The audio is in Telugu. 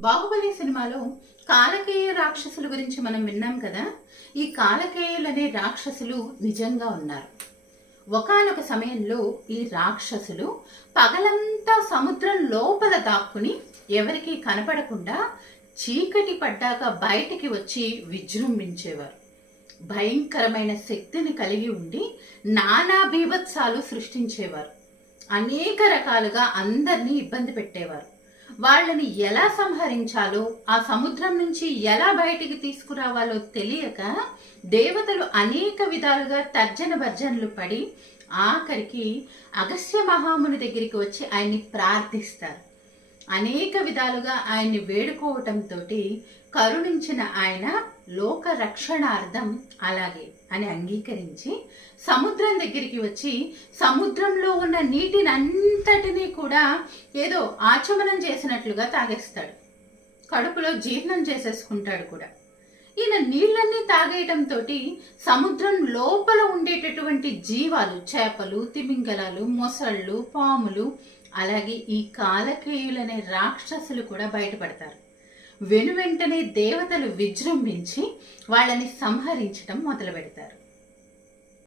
బాహుబలి సినిమాలో కాలకేయ రాక్షసుల గురించి మనం విన్నాం కదా? ఈ కాలకేయులనే రాక్షసులు నిజంగా ఉన్నారు. ఒకానొక సమయంలో ఈ రాక్షసులు పగలంతా సముద్రం లోపల దాక్కుని ఎవరికీ కనపడకుండా చీకటి పడ్డాక బయటికి వచ్చి విజృంభించేవారు. భయంకరమైన శక్తిని కలిగి ఉండి నానా బీభత్సాలు సృష్టించేవారు. అనేక రకాలుగా అందరినీ ఇబ్బంది పెట్టేవారు. వాళ్ళని ఎలా సంహరించాలో ఆ సముద్రం నుంచి ఎలా బయటికి తీసుకురావాలో తెలియక దేవతలు అనేక విధాలుగా తర్జన భర్జనలు పడి ఆఖరికి అగస్త్య మహాముని దగ్గరికి వచ్చి ఆయన్ని ప్రార్థిస్తారు. అనేక విధాలుగా ఆయన్ని వేడుకోవటంతో కరుణించిన ఆయన లోక రక్షణార్థం అలాగే అని అంగీకరించి సముద్రం దగ్గరికి వచ్చి సముద్రంలో ఉన్న నీటిని అంతటినీ కూడా ఏదో ఆచమనం చేసినట్లుగా తాగేస్తాడు. కడుపులో జీర్ణం చేసేసుకుంటాడు కూడా. ఈయన నీళ్ళన్నీ తాగేయటంతో సముద్రం లోపల ఉండేటటువంటి జీవాలు చేపలు తిమింగలాలు మొసళ్ళు పాములు అలాగే ఈ కాలకేయులనే రాక్షసులు కూడా బయటపడతారు. వెను వెంటనే దేవతలు విజృంభించి వాళ్ళని సంహరించటం మొదలు పెడతారు